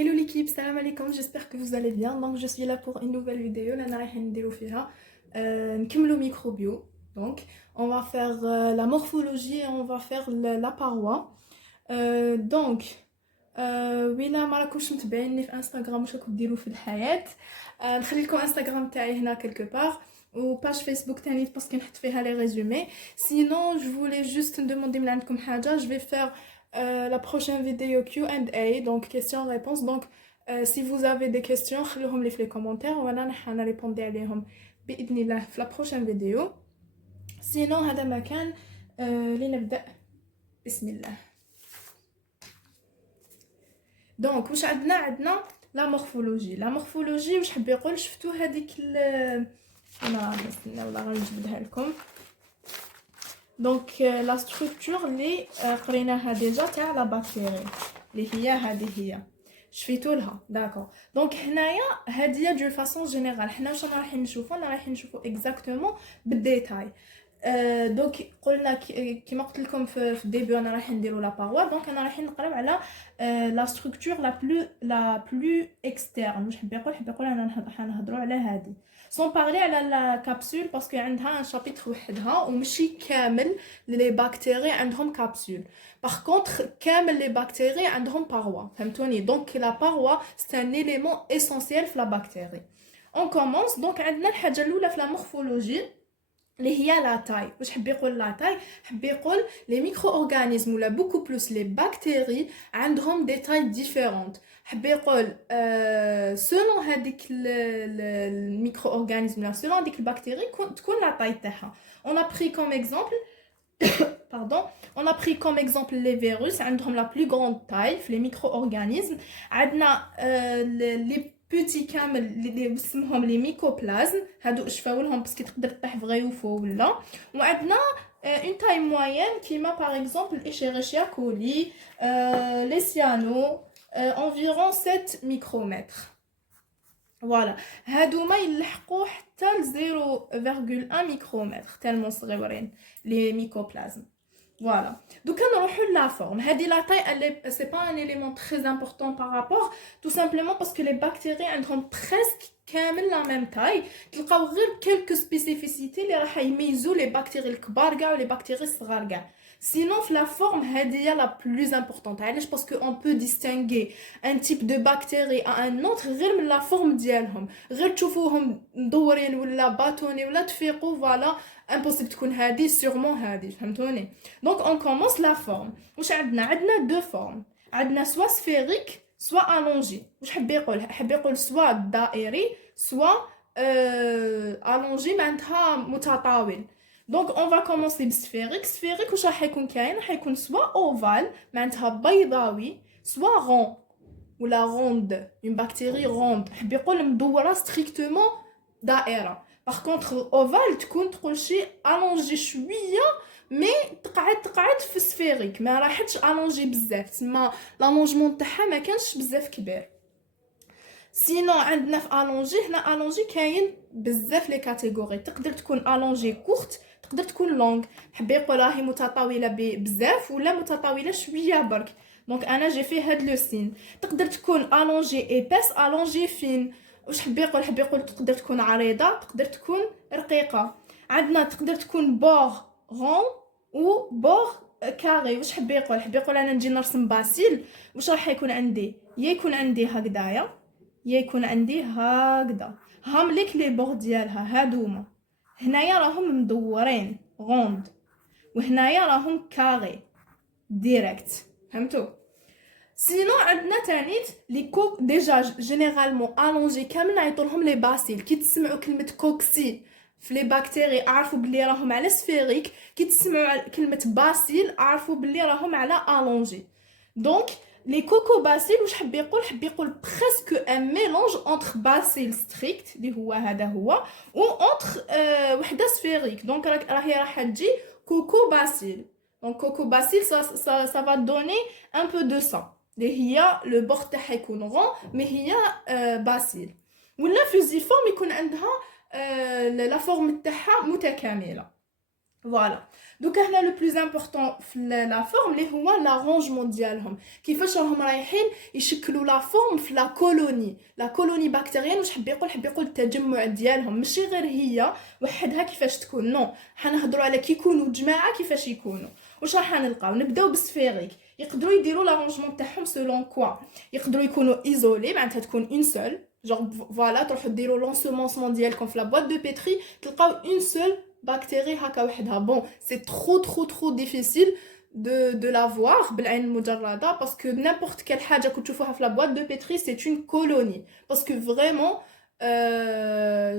Hello l'équipe, salam alaikum, j'espère que vous allez bien. Donc je suis là pour une nouvelle vidéo. Là, le microbio. Donc on va faire la morphologie et on va faire la paroi. Donc ويلا ما راكوش متابعيني في انستغرام واش راكم ديروا في الحياة. نخلي لكم انستغرام تاعي هنا quelque part ou page Facebook تاني باسكو نحط فيها لي ريزومي. Sinon je voulais juste demander من عندكم حاجة. Je vais faire la prochaine vidéo Q&A, donc questions-réponses. Donc si vous avez des questions خلوهم لي في les commentaires وانا نحن répondre عليهم باذن الله في la prochaine vidéo. Sinon هذا ما كان. لنبدا بسم الله. دونك واش عندنا لا مورفولوجي واش حاب يقول. شفتوا هذيك انا نستنى ولا غنجبدها لكم. دونك لا ستركتور اللي قريناها ديجا تاع لا بكتيري اللي هي هذه هي شفيتوا لها داكور. دونك هنايا هذه دو فاصون جينيرال حنا واش رايحين نشوفوا اكزاكتومون بالديتاي. دونك قلنا كيما قلت لكم في الديبي انا رايحين نديروا لا باروا. دونك انا رايحين نقراو على لا ستركتور لا بلو اكسترن. واش حاب يقول انا نهضروا على هذه سون بارلي على لا كابسول باسكو عندها ان شابيتر وحدها ومشي كامل لي بكتيري عندهم كابسول. باغ كونطخ كامل لي بكتيري عندهم باروا فهمتوني. دونك لا باروا سي ان اليمون اسونسيال في لا بكتيري. اون كومونس. دونك عندنا الحاجه الاولى في لا مورفولوجي اللي هي لا تاي. واش حب يقول لا تاي؟ حب يقول لي ميكرو اورغانيزم ولا بوكو بلوس لي بكتيري عندهم دي تاي ديفيرونت. حب يقول سولون هذيك الميكرو اورغانيزم لا سولون هذيك البكتيري تكون لا تاي تاعها. اون ا بري كوم اكزامبل pardon, on a pris comme exemple les virus عندهم la plus grande taille في les micro-organismes. عندنا les petits كامل اللي اسمهم لي ميكوبلازم هادو شفاولهم باسكو تقدر تطيح فغي وفو ولا. وعندنا une taille moyenne كيما par exemple Escherichia coli, les cyano, environ 7 micromètres. فوالا هادوما يلحقوا حتى ل 0.1 ميكرومتر تالمون صغيورين لي ميكوبلازم. فوالا دوكا نروحو لا فورم. هادي لا تاي سي با ان اليمون تري امبورطون بارابور تو سامبلومون باسكو لي بكتيري عندهم بريسك كامل لا ميم تاي. تلقاو غير كلكو سبيسيفيسيتي اللي راح يميزوا لي بكتيري الكبار كاع ولي بكتيري الصغار كاع. Sinon, la forme est la plus importante. Parce qu'on peut distinguer un type de bactérie à un autre غير من la forme ديالهم. غير تشوفوهم مدورين ولا باتوني ولا تفيقوا فوالا impossible تكون هذه sûrement هذه فهمتوني. Donc on commence la forme. واش عندنا deux formes. عندنا soit sphérique soit allongé. واش حب يقول soit دائري soit allongé معناتها متطاول. Donc on va commencer بالسفيريك. سفيريك واش راح يكون كاين؟ راح يكون سوا اوفال معناتها بيضاوي سوا رون ولا روند اون بكتيري روند. حب يقول مدوره ستريكتومون دائره. باغ كونطخ اوفال تقول شي الونجي شويه مي تقعد في السفيريك ما راحتش الونجي بزاف تما لالونجمون تاعها ما كانش بزاف كبير. سينو عندنا في الونجي هنا الونجي كاين بزاف لي كاتيجوري. تقدر تكون الونجي كورت تقدر تكون لونغ. حب يقول راهي متطاوله بزاف ولا متطاوله شويه برك. دونك انا جي في هاد لو سين. تقدر تكون الونجي ايباس الونجي فين. واش حب يقول تقدر تكون عريضه تقدر تكون رقيقه. عندنا تقدر تكون بور رون و بور كاري. واش حب يقول انا نجي نرسم باسيل واش راح يكون عندي يكون عندي هكذايا يكون عندي هكذا. هام ليك لي بور ديالها هادوما هنايا راهم مدورين غوند وهنايا راهم كاري ديريكت فهمتوا. سينو عندنا تانيت لي كوك ديجا جينيرالمون الونجي كامل نعيطولهم لي باسيل. كي تسمعوا كلمه كوكسي في لي بكتيري اعرفوا بلي راهم على سفيريك. كي تسمعوا كلمه باسيل اعرفوا بلي راهم على الونجي. دونك les cocobacilles واش حب يقول presque un mélange entre bacille strict اللي هو هذا هو و entre وحده sphérique. donc راح تجي cocobacille. donc cocobacille ça va donner un peu de sang اللي هي le bord تاعها يكون rond mais هي bacille. ولا fusiforme يكون عندها la forme تاعها متكامله. فوالا دوكا هنا لو بلوز امبورطون في لا فورم اللي هو لارونجمون ديالهم كيفاش راهم رايحين يشكلوا لا فورم في لا كولوني بكتيريان. واش حب يقول التجمع ديالهم ماشي غير هي وحدها كيفاش تكون، نو حنهضروا على كي يكونوا جماعه كيفاش يكونوا. واش راح نلقاو؟ نبداو بالسفيريك، يقدروا يديروا لارونجمون تاعهم سولون كوا. يقدروا يكونوا ايزولي معناتها تكون اون سول جونغ فوالا، تروحوا ديروا لونسومونسمون ديالكم في لا بواط دو بيتري تلقاو اون سول bactérie هكا وحدها. bon c'est trop difficile de la voir بالعين المجرده parce que n'importe quelle حاجه كنت تشوفوها في la boîte de pétri c'est une colonie parce que vraiment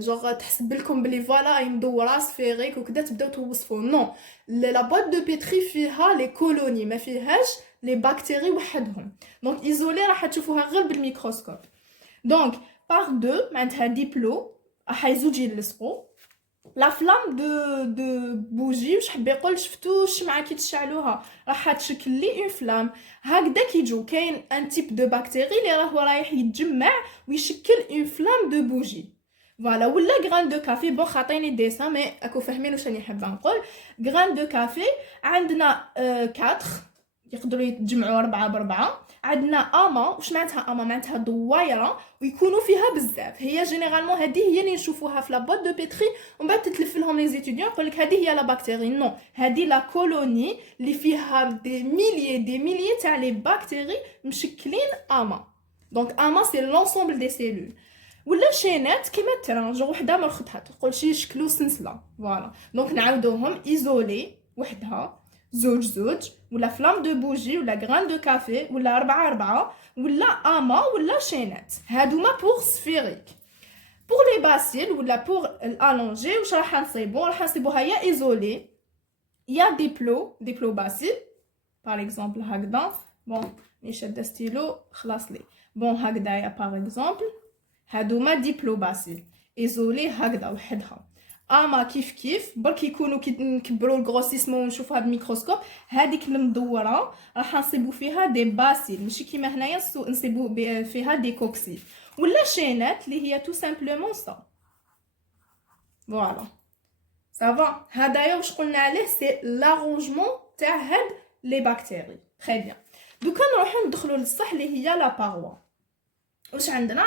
genre تحسب لكم بلي فوالا اي مدوره سفيريك وكذا تبداو توصفوا. نو la boîte de pétri فيها les colonies ما فيهاش les bactéries وحدهم. donc isolé راح تشوفوها غير بالميكروسكوب. donc par deux معناتها ديبلو راح زوج يلصقوا. لا فلام دو بوجي واش حب يقول شفتو الشمعه كي تشعلوها راح تشكل لي اون فلام هكذا كيجو. كاين ان تيب دو بكتيري اللي رايح يتجمع ويشكل اون فلام دو بوجي فوالا. ولا غران دو كافي بون خاطيني ديسان مي اكو فاهمين واش راني حابه نقول. غران دو كافي عندنا 4 يقدروا يتجمعوا 4 ب4. عندنا اما واش معناتها اما معناتها دويره ويكونوا فيها بزاف. هي جينيرالمون هذه هي اللي نشوفوها في لا بوط دو بيتري ومن بعد تتلف لهم لي زيتيديون يقول لك هذه هي لا بكتيري. نو هذه لا كولوني اللي فيها دي ميليي تاع لي بكتيري مشكلين اما. دونك اما سي لونسومبل دي سيلول. ولا شينات كيما التران جو وحده من اختها تقول شي يشكلوا سلسله فوالا. دونك نعاودوهم ايزولي وحدها زوج ولا فلام دو بوجي ولا غران دو كافي ولا 4 ولا اما ولا شينات. هادوما بور سفيريك. بور لي باسيل ولا بور الالونجي واش راح نصيبوها يا ايزولي يا ديبلو باسيل باغ اكزومبل هكذا. بون ملي شاده ستيلو خلاص لي. بون هكذايا باغ اكزومبل هادوما ديبلو باسيل ايزولي هكذا وحدها. اما كيف برك يكونوا كي نكبروا الغروسيسمون ونشوفوها بالميكروسكوب هذيك المدوره راح نصيبوا فيها دي باسيل ماشي كيما هنايا نصيبوا فيها دي كوكسيل. ولا شينات اللي هي تو سامبلومون سا فوالا سافا. هدايا واش قلنا عليه سي لارونجمون تاع هاد لي بكتيري. تري بيان. دوكا نروحو ندخلوا للصح اللي هي لا باروا. واش عندنا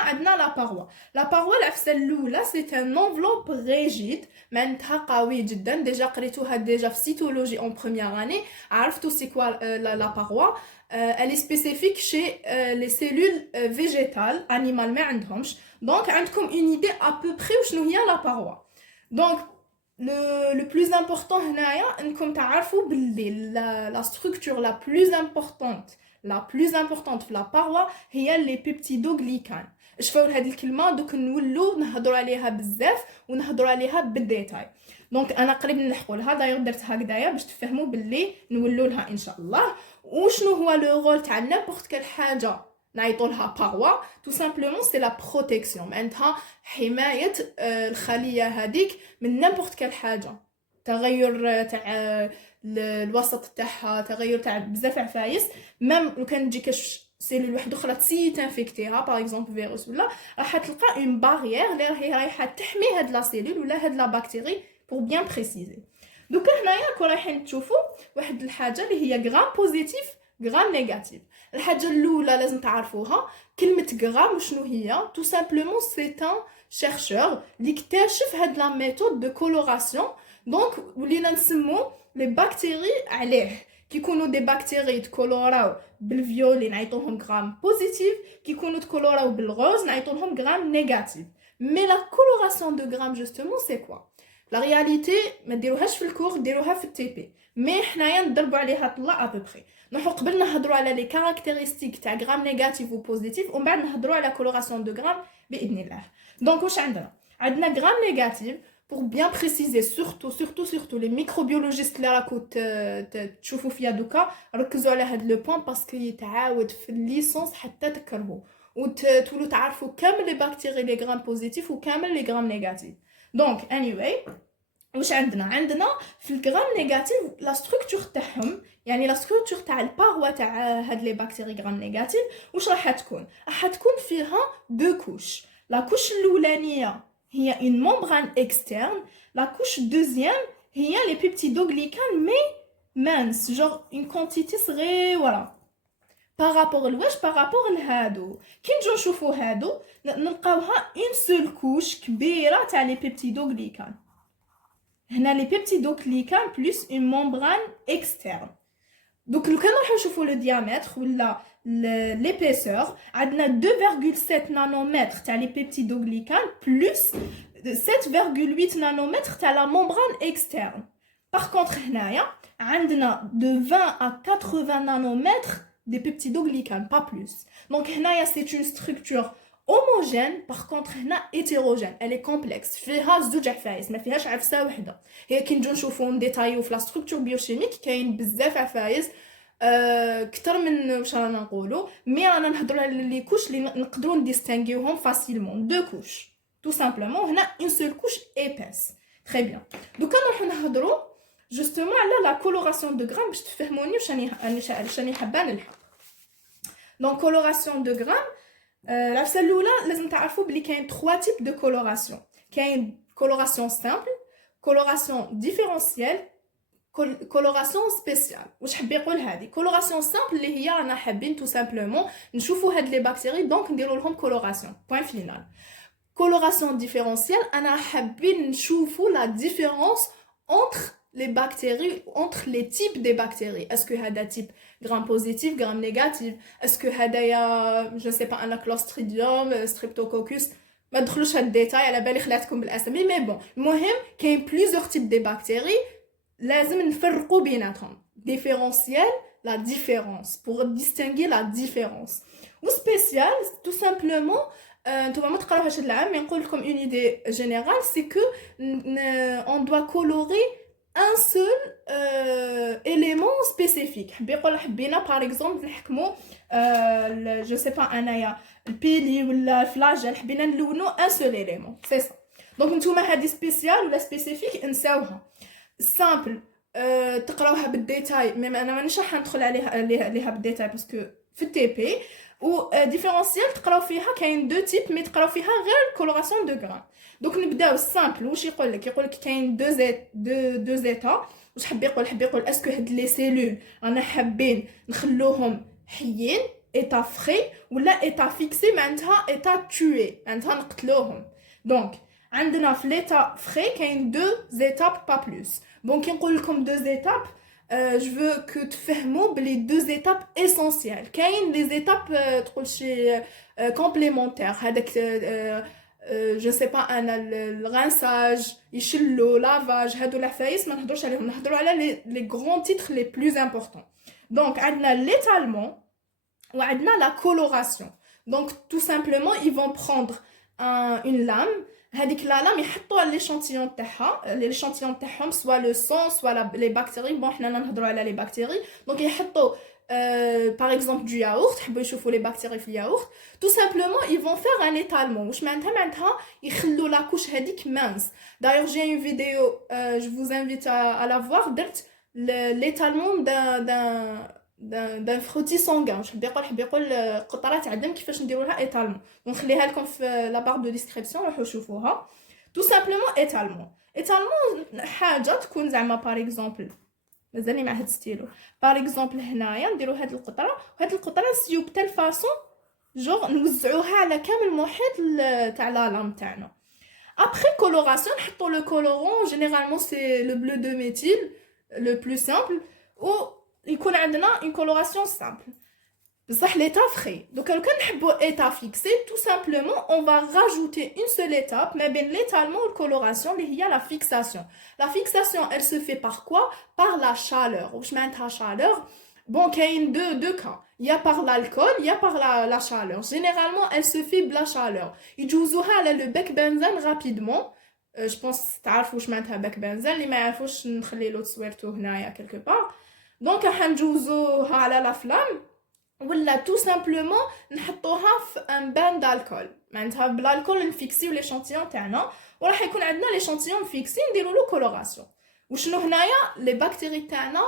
لا باروا العفسه الاولى سي ان انفلوب ريجيد معناتها قوي جدا. ديجا قريتوها ديجا في سيتولوجي اون بروميير اني عرفتوا سي كوا لا باروا. elle est spécifique chez les cellules végétales animales ما عندهمش. دونك عندكم اون ايدي ا بو بري وشنو هي لا باروا. دونك le plus important هنايا انكم تعرفوا باللي la structure la plus importante في لا باروا هي لي بيبتيدوغليكان. شفاو هاد الكلمه دوك نولو نهضروا عليها بزاف ونهضروا عليها بالديتاي. دونك انا قريب نلحقوا لها داير درت هكذايا باش تفهموا باللي نولوا لها ان شاء الله. وشنو هو لو رول تاع نيمبورط كل حاجه نعيطوا لها باروا. تو سامبلومون سي لا بروتيكسيون معناتها حمايه الخليه هذيك من نيمبورط كل حاجه. تغير تاع الوسط تاعها تغير تاع بزاف عفايس. ميم لو كان تجي سيلول واحده اخرى تسي تانفيكتيها باغ اكزومبل فيروس ولا راح تلقى اون بارير اللي راهي رايحه تحمي هاد لا سيلول ولا هاد لا بكتيري بور بيان بريسيزي. دوكا هنايا كون رايحين تشوفوا واحد الحاجه اللي هي غرام بوزيتيف غرام نيجاتيف. الحاجه الاولى لازم تعرفوها كلمه غرام شنو هي. تو سامبلومون سي ان شيرشور اللي اكتشف هاد لا ميثود دو كولوراسيون. دونك ولينا نسمو لي بكتيري عليه. كيكونوا دي بكتيري تكولوراو بالفيولي نعيطولهم غرام بوزيتيف كيكونوا تكولوراو بالغوز نعيطولهم غرام نيجاتيف. مي لا كولوراسيون دو غرام جوستومون سي كوا لا رياليتي ما ديروهاش في الكور ديروها في التي بي. مي حنايا نضربوا عليها طلا ابوبري. نروحو قبل نهضروا على لي كاركتيرستيك تاع غرام نيجاتيف و بوزيتيف ومن بعد نهضروا على كولوراسيون دو غرام باذن الله. دونك واش عندنا غرام نيجاتيف pour bien préciser surtout les microbiologistes اللي راكو تشوفوا فيها دوكا ركزوا على هذا لو بوين باسكو يتعاود في الليسونس حتى تكرهوا وتولوا تعرفوا كامل لي بكتيري لي غرام بوزيتيف وكامل لي غرام نيجاتيف. دونك anyway واش عندنا في الغرام نيجاتيف لا ستركتور تاعهم يعني لا ستركتور تاع الباروا تاع هاد لي بكتيري غرام نيجاتيف واش راح تكون فيها دو كوش. لا كوش الاولانيه هي une membrane externe. La couche deuxième هي les peptidoglycans mais minces, genre une quantité صغيره voilà. par rapport لواش par rapport لهادو كي نجيو نشوفوا هادو نلقاوها une seule couche كبيره تاع les peptidoglycans. هنا les peptidoglycans plus une membrane externe. Donc لو كان نروحو نشوفوا le diamètre ولا l'épaisseur عندنا 2,7 nanomètres تاع les peptidoglycans plus 7,8 nanomètres تاع la membrane externe. Par contre هنايا عندنا de 20 à 80 nanomètres des peptidoglycans, pas plus. Donc هنايا c'est une structure homogène, par contre هنا hétérogène, elle est complexe. فيها زوج عفايس ما فيهاش عفسه وحده. هي كي نجيو نشوفوا نديتايو في لا ستركتور بيوشيميك كاين بزاف عفايس كتر من واش رانا نقولوا مي رانا نهضروا على لي كوش اللي نقدروا نديستانغيوهم فاسيلمون دو كوش tout simplement هنا une seule couche épaisse. Très bien. دوكا نروحو نهضروا justement على la coloration de Gram باش تفهموني واش راني حابه نلحق. donc coloration de Gram العفسه الاولى لازم تعرفوا بلي كاين 3 types de coloration. كاين coloration simple, coloration différentielle, coloration spéciale. واش حاب يقول هذه coloration simple اللي هي رانا حابين tout simplement نشوفوا هاد لي بكتيري دونك نديروا لهم coloration point final. coloration différentielle انا حابين نشوفوا la différence entre les bactéries, entre les types des bactéries. Est-ce que هذا type gram positif, gram négatif? Est-ce que هذايا je sais pas un clostridium, streptococcus? ما ندخلوش هاد الديتاي على بالي خلاتكم بالاسامي مي بون المهم كاين plusieurs types de bactéries لازم نفرقوا بيناتهم. différentiel la différence pour distinguer la différence. ou spécial tout simplement نتوما ما تقراوهاش هاد العام مي نقول لكم une idée générale c'est que on doit colorer un seul élément spécifique. حبينا par exemple نحكموا je sais pas انايا البيلي ولا الفلاجيل حبينا نلونوا un seul élément c'est ça. donc نتوما هذه سبيسيال ولا سبيسيفيك انساوها. simple تقراوها بالديتاي مي انا مانيش راح ندخل عليها بالديتاي باسكو في التي بي. و ديفيرونسيال تقراو فيها كاين دو تيب مي تقراو فيها غير كولوراسيون دو غرام. دونك نبداو سامبل. واش يقول لك كاين دو زيتا. واش حاب يقول اسكو هاد لي سيلول رانا حابين نخلوهم حيين ايتا فري ولا ايتا فيكسي معناتها ايتا توي معناتها نقتلوهم. دونك عندنا في ليتا فري كاين دو زيتاب با بلوس. بون كي نقول لكم دو زيتاب je veux que تفهموا بلي deux étapes essentielles. كاين les étapes تقول شي complémentaires هذاك je sais pas انا الرانساج يشلو لافاج هادو العفايس ما نهضروش عليهم نهضروا على les grands titres les plus importants. donc عندنا l'étalement وعندنا la coloration. donc tout simplement ils vont prendre une lame. هذيك لا لام يحطوا ليشانتيون تاعها ليشانتيون تاعهم سوا لو سون سوا لي بكتيري. بون حنا نهضروا على لي بكتيري دونك يحطوا باغ اكزومبل دو ياورت حبوا يشوفوا لي بكتيري في الياورت تو سامبلومون ils vont faire un étalement. واش معناتها يخلوا لا كوش هذيك مانس. دايوغ جي اون فيديو جو فوز انفيت à la voir درت l'étalement d'un frottis sanguin. حاب يقول قطره تاع الدم كيفاش نديروا لها ايتالمون. ونخليها لكم في لا بار دو ديسكريبسيون روحوا شوفوها. تو سامبلومون ايتالمون حاجه تكون زعما باغ اكزومبل مازالني مع هاد ستيلو باغ اكزومبل هنايا نديروا هاد القطره وهاد القطره نسيو بتال فاصون جوغ نوزعوها على كامل المحيط تاع لا لام تاعنا. ابري كولوراسيون نحطوا لو كولورون جينيرالمون سي لو بلو دو ميثيل لو بلو سامبل و يكون عندنا une coloration simple بصح l'état frais. donc لو كان نحبوا état fixé tout simplement on va rajouter une seule étape ما بين l'étalement et la coloration اللي هي la fixation. la fixation elle se fait par quoi? par la chaleur. واش معناتها chaleur؟ bon كاين deux cas. il y a par l'alcool il y a par la chaleur. généralement elle se fait بلا chaleur. يجوزوها على le bec benzène rapidement. je pense تعرفوا واش معناتها bec benzène. اللي ما يعرفوش نخلي له تصويرته هنايا quelque part. دونك حنجوزوها على لا فلام ولا تو سامبلومون نحطوها في ان بان دالكول معناتها بالالكول نفيكسيو ليشانتيون تاعنا وراح يكون عندنا ليشانتيون فيكسي نديروا له كولوراسيون. وشنو هنايا لي بكتيري تاعنا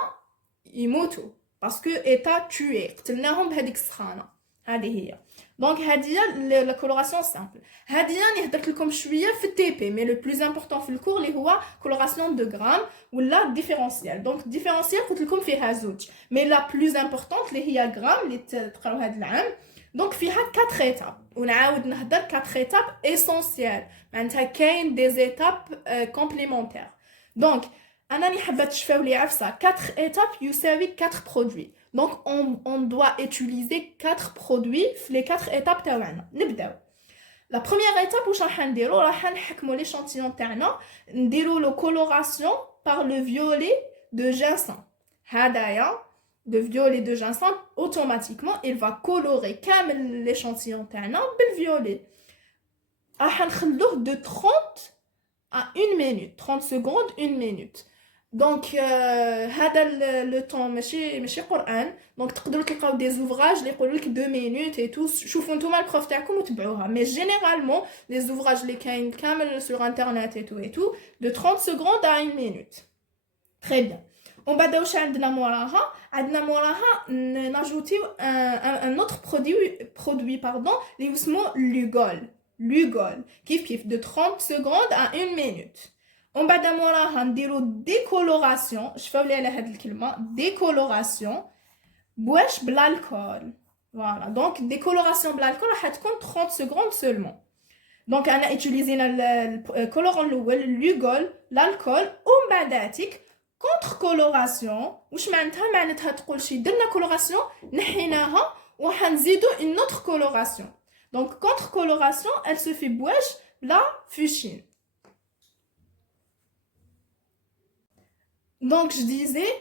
يموتوا باسكو ايتا توي قتلناهم بهذيك السخانه. هذه هي Donc هذه la coloration simple. هذه يعني هدرت لكم شويه في التي بي مي لو بلوز امبورطون في الكور اللي هو coloration de gramme ولا ديفيرونسيال. دونك ديفيرونسيال قلت لكم فيها زوج مي لا بلوز امبورطون اللي هي غرام اللي تقراو هذا العام. دونك فيها 4 ايتاب ونعاود نهضر 4 ايتاب اسونسيال معناتها كاين دي ايتاب كومبليمونتير. دونك انا اللي حابه تشفاو لي عفسه 4 ايتاب يساوي 4 برودوي. Donc, on doit utiliser 4 produits les 4 étapes تاعنا. نبداو. La première étape واش راح نديرو راح نحكموا l'échantillon تاعنا نديرو لو coloration par le violet de ginseng. هدايا de violet de ginseng automatiquement il va colorer كامل l'échantillon تاعنا بالviolet. راح نخلوه de 30 à 1 minute, 30 secondes, 1 minute. دونك هذا لو طون ماشي قران. دونك تقدروا تلقاو دي زوفراج اللي يقولوا لك 2 مينوت اي تو. شوفوا نتوما البروف تاعكم وتبعوها مي جينيرالمون لي زوفراج اللي كاين كامل سور انترنت اي تو دو 30 سكوند ا 1 مينوت. تري بيان. ومن بعد واش عندنا موراها ناجوتيو ان اوتر برودوي باردون اللي اسمه لوغول كيف دو 30 سكوند ا 1 مينوت. ومن بعد موراها نديرو ديكولوراسيون. شفاو لي على هاد الكلمه ديكولوراسيون بواش بالالكول. فوالا دونك ديكولوراسيون بالالكول راح تكون 30 سكوند سولمون. دونك انا اتيليزينا الكولورون الاول لوغول الالكول ومن بعداتك كونتر كولوراسيون. واش معناتها تقول شي درنا كولوراسيون نحيناها وحنزيدو اون اوتر كولوراسيون. دونك كونتر كولوراسيون elle se fait بواش لا fuchsine. Donc je disais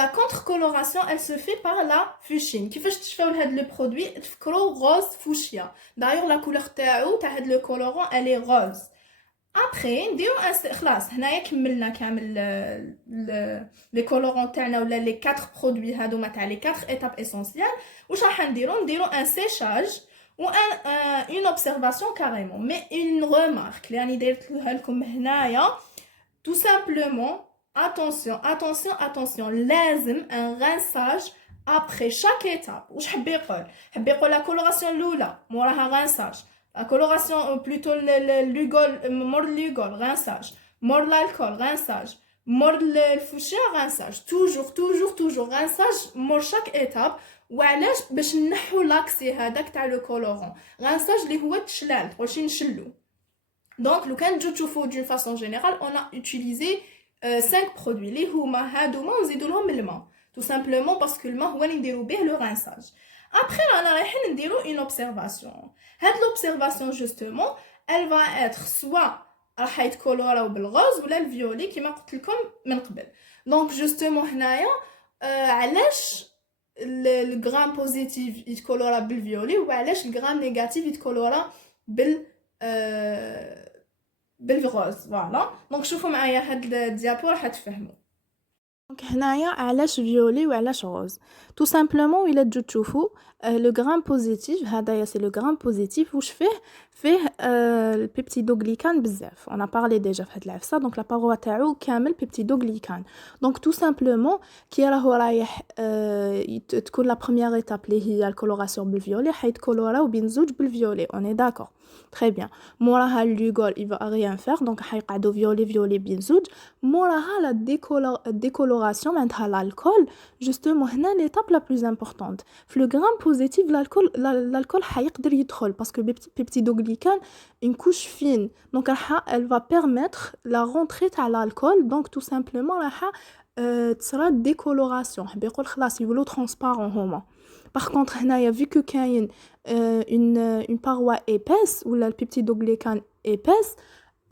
la contre-coloration elle se fait par la fuchsine. كيفاش تشفاو لهاد لو برودوي تفكروا غوز فوشيا. دايوغ لا كولور تاعو تاع هاد لو كولورون elle est rose. ابري نديرو خلاص هنايا كملنا كامل لي كولورون تاعنا ولا لي 4 برودوي هادوما تاع لي 4 ايتاب اسونسيال. واش راح نديرو ان سيشاج و ان اوبسيرفاسيون كاريمون مي اون ريمارك اللي راني درتها لكم هنايا tout simplement. Attention, لازم un rinçage après chaque étape. واش حب يقول la coloration الاولى موراها rinçage, la coloration plutôt l'ugol مور l'ugol rinçage, مور l'alcool rinçage, مور الفوشيا rinçage, toujours rinçage مور chaque étape. وعلاش باش نحو لاكسي هذاك تاع لو كولورون rinçage اللي هو تشلال واش نشلو. دونك لو كان تجو تشوفوا d'une façon générale on a utilisé 5 produits اللي هما هادوما نزيدو لهم الماء tout simplement parce que الماء هو اللي نديرو به لو rinçage. après رانا رايحين نديرو une observation. هاد l'observation justement elle va être soit راح يتكولوراو بالغوز ولا الفيولي كيما قلت لكم من قبل. دونك justement هنايا علاش الغرام بوزيتيف يتكولورا بالفيولي وعلاش الغرام نيجاتيف يتكولورا بالغوز. فوالا دونك شوفوا معايا هاد الديابو راح تفهموا. دونك هنايا علاش فيولي وعلاش غوز تو سامبلومون الا تجو تشوفوا لو غرام بوزيتيف هذايا سي لو غرام بوزيتيف واش فيه البيبتيدوغليكان بزاف. انا بارلي ديجا في هاد العفسه. دونك لا باروا تاعو كامل بيبتيدوغليكان. دونك تو سامبلومون كي راهو رايح تكون لا بروميير ايتاب اللي هي الكولوراسيون بالفيولي حيتكولوراو بين زوج بالفيولي. اوني داكور très bien. موراها لوغول il va rien faire donc حيقعدوا فيولي بين زوج. موراها لا ديكولوراسيون معناتها الالكول جوستومون هنا ليتاب لا بلوز امبورطونط. في لو غرام بوزيتيف الالكول حيقدر يدخل باسكو بيبتيدوغليكان une couche fine donc elle va permettre la rentrée تاع الالكول. donc tout simplement راح تصرا ديكولوراسيون. حب يقول خلاص يولو ترانسبارون هما. Par contre, هنايا vu que كاين une paroi épaisse ولا البيبتيدوغليكان épaisse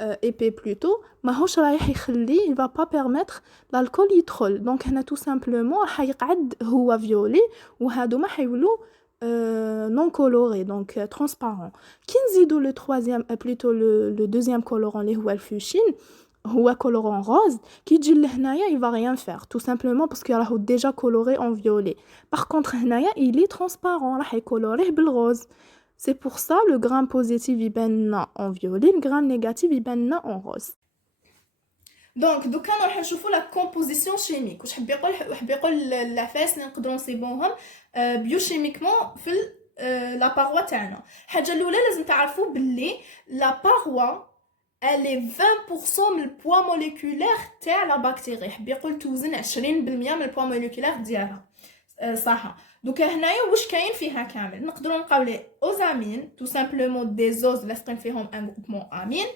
épais plutôt ماهوش رايح يخلي il va pas permettre l'alcool يدخل. donc هنا tout simplement راح يقعد هو فيولي وهادوما حيولو non coloré donc transparent. كي نزيدو le troisième plutôt le deuxième colorant اللي هو الفوشين هو colorant rose كي يجي لهنايا il va rien faire tout simplement parce que راهو déjà coloré en violet. par contre هنايا il est transparent راح يكولوريه بالغوز. c'est pour ça le grain positif يبان en violet le grain négatif يبان en rose. دونك دوكا نروح نشوفوا لا كومبوزيسيون شيميك. واش حب يقول العفاس نقدروا نصيبوهم بيوشيميكمون لا باروا تاعنا. الحاجه الاولى لازم تعرفوا باللي لا باروا elle est 20% من البوا موليكولير تاع لا بكتيري. حب يقول توزن 20% من البوا موليكولير ديالها. صح. دوكا هنايا واش كاين فيها كامل؟ نقدروا نلقاو لي اوزامين تو سامبلومون دي زوز لاصقين فيهم ان غروبمون امين.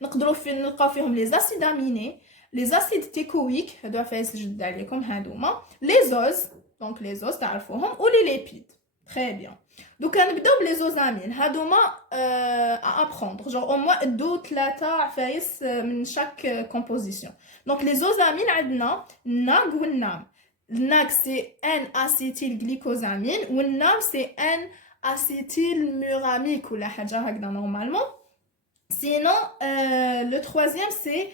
نقدروا نلقاو فيهم لي زاسيد اميني، لي زاسيد تيكويك هادو عفايس جد عليكم هادوما، لي زوز دونك لي زوز تعرفوهم، ولي ليبيد. تري بيان. دوكا نبداو بلي زوزامين هادوما ابروندر جور او موان دو ثلاثه عفايس من شاك كومبوزيسيون. دونك لي زوزامين عندنا الناغ والنام. الناغ سي ان اسيتيل غليكوزامين والنام سي ان اسيتيل موراميك ولا حاجه هكذا نورمالمون. سينو لو troisième c'est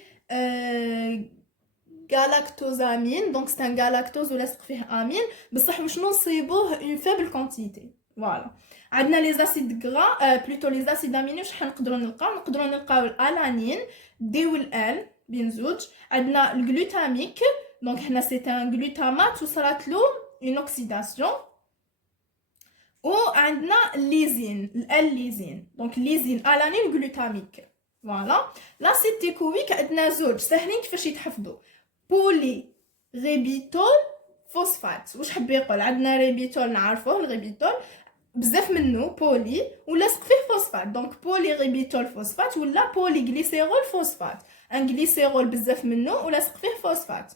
galactosamine, donc c'est un galactose ou لاصق فيه امين بصح واش نصيبوه une faible quantité. Voilà. عندنا les acides gras plutôt les acides aminés شحال نقدروا نلقاو الالانين دي والال بين زوج. عندنا الجلوتاميك دونك هنا سي ان glutamate وصارت له une oxydation. وعندنا الليزين الليزين دونك الليزين الانين جلوتاميك. فوالا. لاسيد تيكويك عندنا زوج ساهلين كيفاش يتحفظوا، بولي ريبيتول فوسفات. واش حب يقول؟ عندنا ريبيتول نعرفوه، الريبيتول بزاف منه بولي ولاصق فيه فوسفات، دونك بولي ريبيتول فوسفات ولا بولي غليسيرول فوسفات. ان غليسيرول بزاف منه ولاصق فيه فوسفات.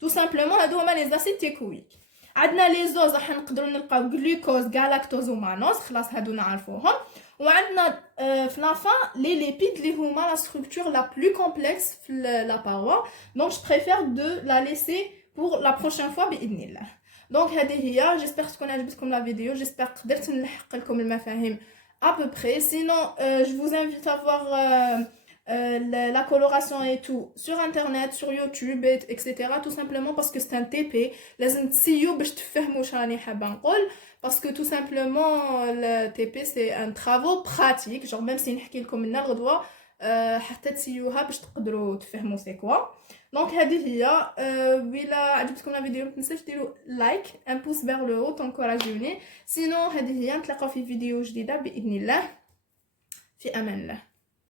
تو سامبلومون هادو هما لي زاسيد تيكويك. عندنا لي زوز راح نقدروا نلقاو غلوكوز غالاكتوز ومانوز، خلاص هادو نعرفوهم. وعندنا في لافان لي ليبيد اللي هما لا ستركتور لا بلو كومبلكس في لا باروا، دونك جو بريفير دو لا ليسي بور لا بروشين فوا باذن الله. دونك هذه هي، جيسبر تكون عجبتكم لا فيديو، جيسبر قدرت نلحق لكم المفاهيم à peu près. Sinon je vous invite à voir la coloration et tout sur internet, sur YouTube, etc. tout simplement parce que c'est un TP. لازم تسيو باش تفهموا واش راني حابه نقول، parce que tout simplement le TP c'est un travaux pratique. genre même si نحكي لكم من الغدوه حتى تسيوها باش تقدروا تفهموا سي كوا. دونك هذه هي. وإلا عجبتكم لا فيديو ما تنساوش ديروا لايك، ان بوس فيغ لو هو تنكوراجيوني. سينو هذه هي، نتلاقاو في فيديو جديده باذن الله. في امان الله.